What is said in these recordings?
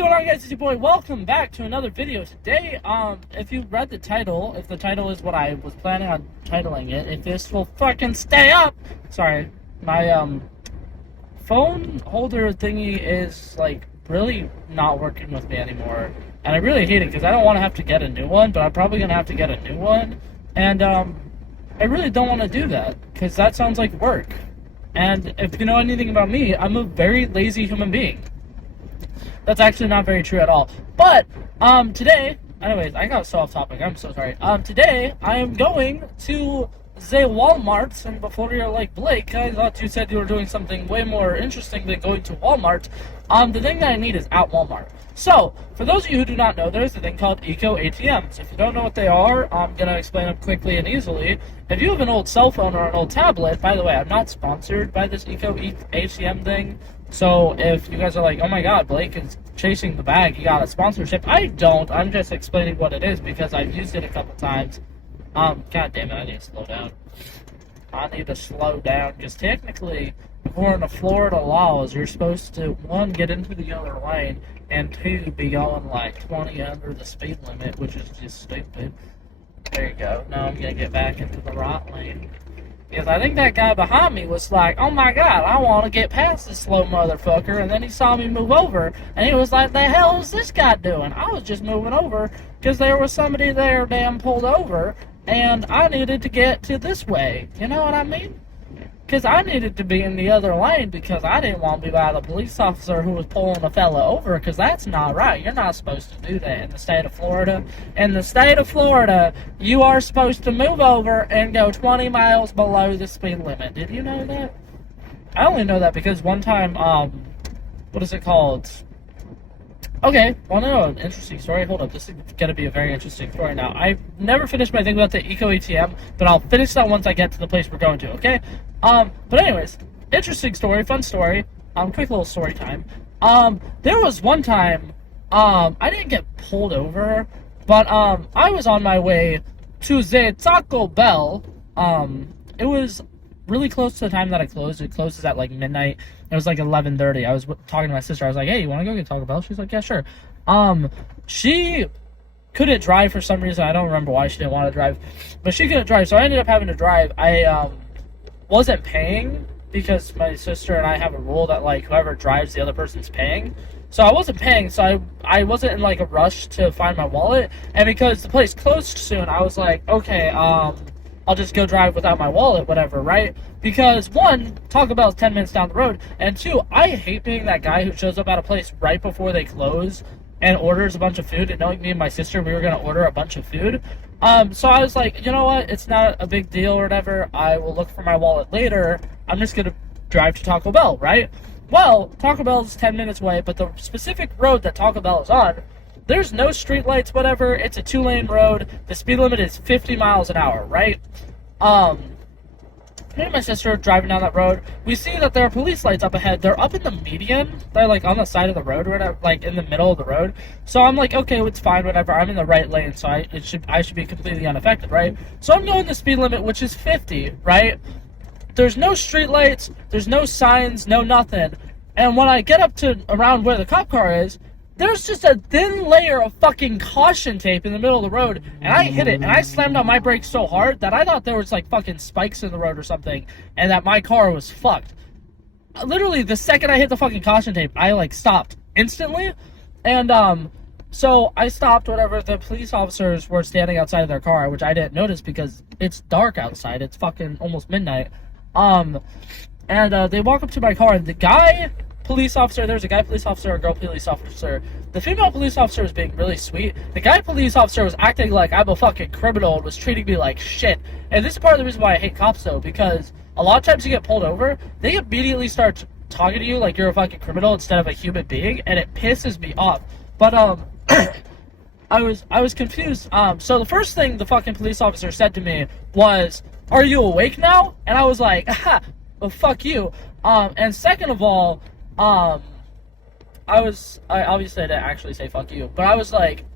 going on, guys? It's your boy. Welcome back to another video. Today, if you read the title, if the title is what I was planning on titling it, if this will fucking stay up. Sorry, my phone holder thingy is like really not working with me anymore, and I really hate it because I don't want to have to get a new one, but I'm probably gonna have to get a new one, and I really don't want to do that because that sounds like work. And if you know anything about me, I'm a very lazy human being. That's actually not very true at all. But, today, anyways, I got so off topic, I'm so sorry. Today, I am going to the Walmart, and before you're like, Blake, I thought you said you were doing something way more interesting than going to Walmart. The thing that I need is at Walmart. So, for those of you who do not know, there's a thing called Eco ATMs. If you don't know what they are, I'm gonna explain them quickly and easily. If you have an old cell phone or an old tablet, by the way, I'm not sponsored by this Eco ATM thing. So if you guys are like, oh my god, Blake is chasing the bag, you got a sponsorship. I don't. I'm just explaining what it is because I've used it a couple times. God damn it, I need to slow down. I need to slow down because technically, according to Florida laws, you're supposed to, one, get into the other lane, and two, be going like 20 under the speed limit, which is just stupid. There you go. Now I'm going to get back into the right lane. Because I think that guy behind me was like, oh my god, I want to get past this slow motherfucker. And then he saw me move over, and he was like, the hell is this guy doing? I was just moving over because there was somebody there damn pulled over, and I needed to get to this way. You know what I mean? Because I needed to be in the other lane because I didn't want to be by the police officer who was pulling a fella over, because that's not right. You're not supposed to do that in the state of Florida. In the state of Florida, you are supposed to move over and go 20 miles below the speed limit. Did you know that? I only know that because one time, what is it called? Okay, want to know an interesting story? Hold up, this is going to be a very interesting story now. I've never finished my thing about the Eco ATM, but I'll finish that once I get to the place we're going to, okay? But anyways, interesting story, fun story, quick little story time. There was one time, I didn't get pulled over, but, I was on my way to the Tacobell. It was really close to the time that it closed. It closes at like midnight. It was like 11:30. I was talking to my sister. I was like, hey, you want to go get Taco Bell? She's like, yeah, sure. She couldn't drive for some reason. I don't remember why she didn't want to drive, but she couldn't drive, so I ended up having to drive. I wasn't paying because my sister and I have a rule that like whoever drives, the other person's paying. So I wasn't paying, so I wasn't in like a rush to find my wallet. And because the place closed soon, I was like, okay, I'll just go drive without my wallet, whatever, right? Because, one, Taco Bell's 10 minutes down the road, and two, I hate being that guy who shows up at a place right before they close and orders a bunch of food, and knowing me and my sister, we were going to order a bunch of food. So I was like, you know what, it's not a big deal or whatever, I will look for my wallet later, I'm just going to drive to Taco Bell, right? Well, Taco Bell's 10 minutes away, but the specific road that Taco Bell is on, there's no streetlights, whatever. It's a 2-lane road. The speed limit is 50 miles an hour, right? Me and my sister are driving down that road. We see that there are police lights up ahead. They're up in the median. They're like on the side of the road or whatever, like in the middle of the road. So I'm like, okay, it's fine, whatever. I'm in the right lane, so I should be completely unaffected, right? So I'm going the speed limit, which is 50, right? There's no streetlights. There's no signs. No nothing. And when I get up to around where the cop car is, there's just a thin layer of fucking caution tape in the middle of the road, and I hit it, and I slammed on my brakes so hard that I thought there was, like, fucking spikes in the road or something, and that my car was fucked. Literally, the second I hit the fucking caution tape, I, like, stopped instantly, and, so I stopped, whatever. The police officers were standing outside of their car, which I didn't notice because it's dark outside. It's fucking almost midnight. They walk up to my car, and the guy police officer, there's a guy police officer, a girl police officer. The female police officer was being really sweet. The guy police officer was acting like I'm a fucking criminal and was treating me like shit. And this is part of the reason why I hate cops, though, because a lot of times you get pulled over, they immediately start talking to you like you're a fucking criminal instead of a human being, and it pisses me off. But, I was confused. So the first thing the fucking police officer said to me was, are you awake now? And I was like, aha, well, fuck you. And second of all, I obviously didn't actually say fuck you, but I was like,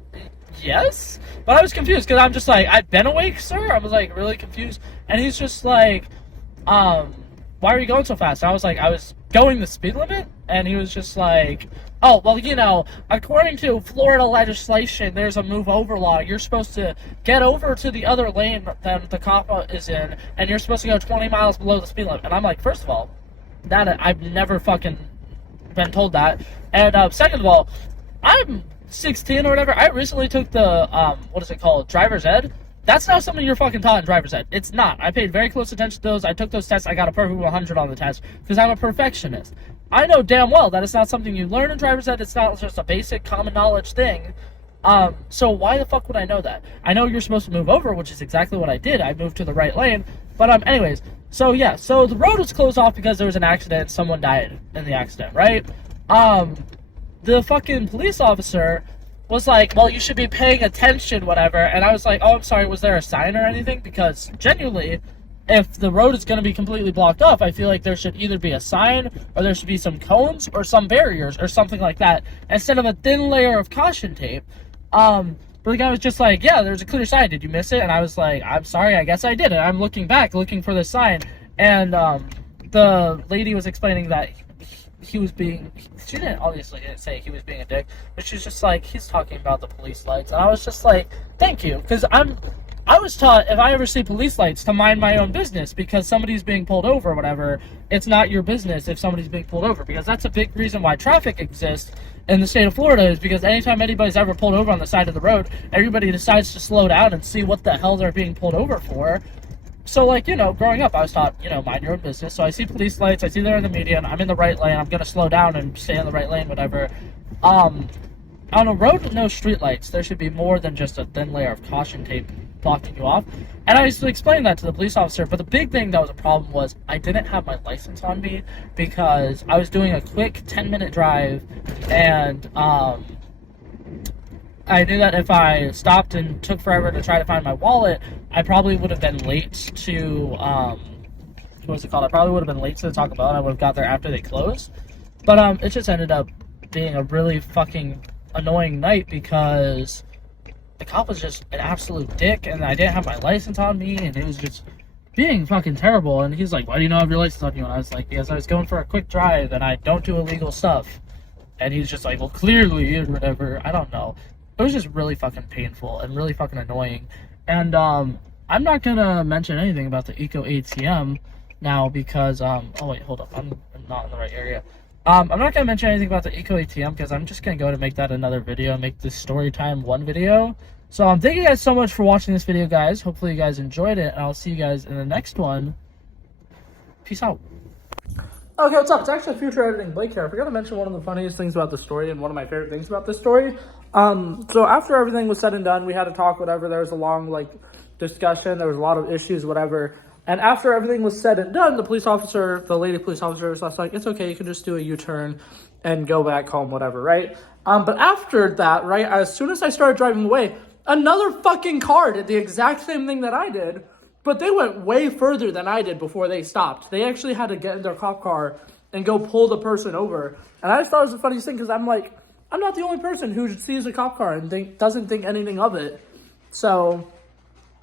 yes? But I was confused, because I'm just like, I've been awake, sir? I was like, really confused, and he's just like, why are you going so fast? And I was like, I was going the speed limit, and he was just like, oh, well, you know, according to Florida legislation, there's a move over law. You're supposed to get over to the other lane that the cop is in, and you're supposed to go 20 miles below the speed limit. And I'm like, first of all, that I've never fucking been told that. And second of all, I'm 16 or whatever. I recently took the, what is it called, driver's ed. That's not something you're fucking taught in driver's ed. It's not. I paid very close attention to those. I took those tests. I got a perfect 100 on the test because I'm a perfectionist. I know damn well that it's not something you learn in driver's ed. It's not just a basic common knowledge thing. So why the fuck would I know that? I know you're supposed to move over, which is exactly what I did. I moved to the right lane. But, anyways. So, yeah. So, the road was closed off because there was an accident. Someone died in the accident, right? The fucking police officer was like, well, you should be paying attention, whatever. And I was like, oh, I'm sorry, was there a sign or anything? Because genuinely, if the road is going to be completely blocked off, I feel like there should either be a sign or there should be some cones or some barriers or something like that instead of a thin layer of caution tape. But the guy was just like, yeah, there's a clear sign. Did you miss it? And I was like, I'm sorry, I guess I did. And I'm looking back, looking for the sign. And the lady was explaining that he was being, she didn't obviously say he was being a dick, but she was just like, he's talking about the police lights. And I was just like, thank you, because I was taught if I ever see police lights to mind my own business, because somebody's being pulled over or whatever. It's not your business if somebody's being pulled over, because that's a big reason why traffic exists in the state of Florida, is because anytime anybody's ever pulled over on the side of the road, everybody decides to slow down and see what the hell they're being pulled over for. So, like, you know, growing up, I was taught, you know, mind your own business. So I see police lights, I see they're in the median, I'm in the right lane, I'm going to slow down and stay in the right lane, whatever. On a road with no street lights, there should be more than just a thin layer of caution tape blocking you off. And I used to explain that to the police officer, but the big thing that was a problem was I didn't have my license on me because I was doing a quick 10-minute drive, and I knew that if I stopped and took forever to try to find my wallet, I probably would have been late to, what's it called? I probably would have been late to the Taco Bell, and I would have got there after they closed. But, it just ended up being a really fucking annoying night because the cop was just an absolute dick, and I didn't have my license on me, and it was just being fucking terrible. And he's like, why do you not have your license on you? And I was like, because I was going for a quick drive, and I don't do illegal stuff. And he's just like, well, clearly, or whatever. I don't know. It was just really fucking painful and really fucking annoying. And I'm not gonna mention anything about the Eco ATM now because oh wait, hold up, I'm not in the right area. I'm not gonna mention anything about the Eco ATM because I'm just gonna go to make that another video, make this story time one video. So thank you guys so much for watching this video, guys. Hopefully you guys enjoyed it, and I'll see you guys in the next one. Peace out. Okay, what's up? It's actually Future Editing Blake here. I forgot to mention one of the funniest things about the story and one of my favorite things about this story. So after everything was said and done, we had a talk, whatever. There was a long, discussion. There was a lot of issues, whatever. And after everything was said and done, the lady police officer was like, it's okay, you can just do a U-turn and go back home, whatever, right? But after that, right, as soon as I started driving away, another fucking car did the exact same thing that I did. But they went way further than I did before they stopped. They actually had to get in their cop car and go pull the person over. And I just thought it was the funniest thing because I'm like, I'm not the only person who sees a cop car and doesn't think anything of it. So,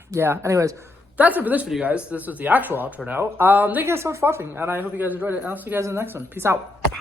yeah. Anyways, that's it for this video, guys. This is the actual outro now. Thank you guys so much for watching, and I hope you guys enjoyed it. And I'll see you guys in the next one. Peace out.